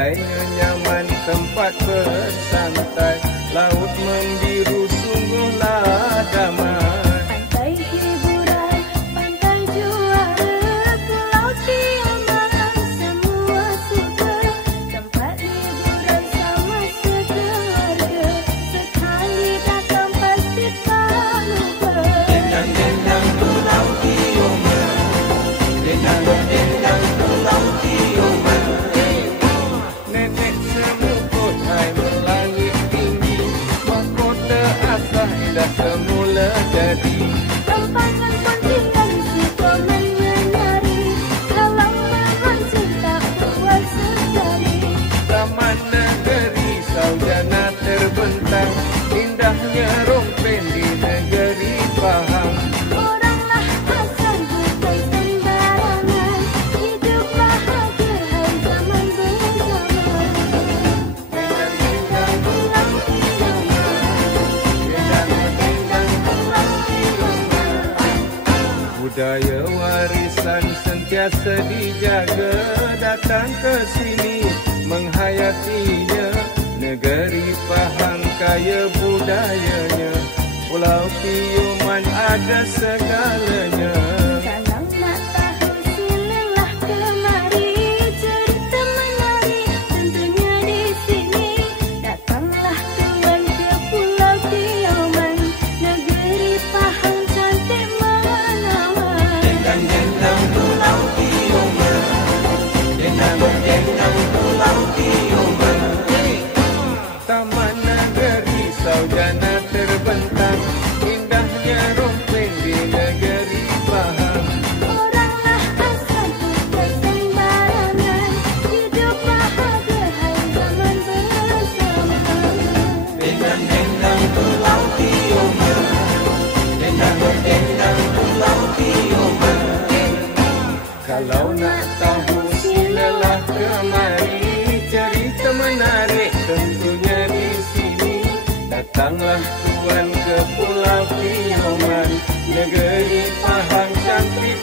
Pantainya nyaman tempat bersantai, laut membiru sungguhlah damai. Pantai hiburan, pantai juara, pulau Tioman semua suka. Tempat liburan sama sekeluarga, sekali datang pasti tak lupa. Dendang-dendang pulau Tioman, dendang-dendang pulau Tioman. Nenek semuput hai melangit tinggi, mahkota asah indah semula jadi. Rombongan pun tinggal di situ menyinari, kalau memancing tak puas sekali. Taman negeri Saujana terbentang, indahnya rompen di negeri Pahang. Oranglah asal bukan sembarangan, hidup bahagia hai zaman bersama. Dendang-dendang Pulau Tioman, dendang-dendang Pulau Tioman. budaya warisan sentiasa dijaga, datang ke sini menghayatinya. Negeri Pahang kaya budayanya, Pulau Tioman ada segalanya. Kalau nak tahu silalah kemari, cerita menarik tentunya di sini. Datanglah tuan ke Pulau Tioman, negeri Pahang cantik menawan. Dendang-dendang Pulau Tioman, dendang-dendang Pulau Tioman. Taman negeri Saujana terbentang, indahnya rompen di negeri Pahang. Oranglah asal bukan sembarangan, hidup bahagia hai zaman bersama. Dendang-dendang Pulau Tioman, dendang-dendang Pulau Tioman. Kalau nak tahu silalah kemari, cerita menarik tentunya di sini. Datanglah tuan ke Pulau Tioman, negeri Pahang cantik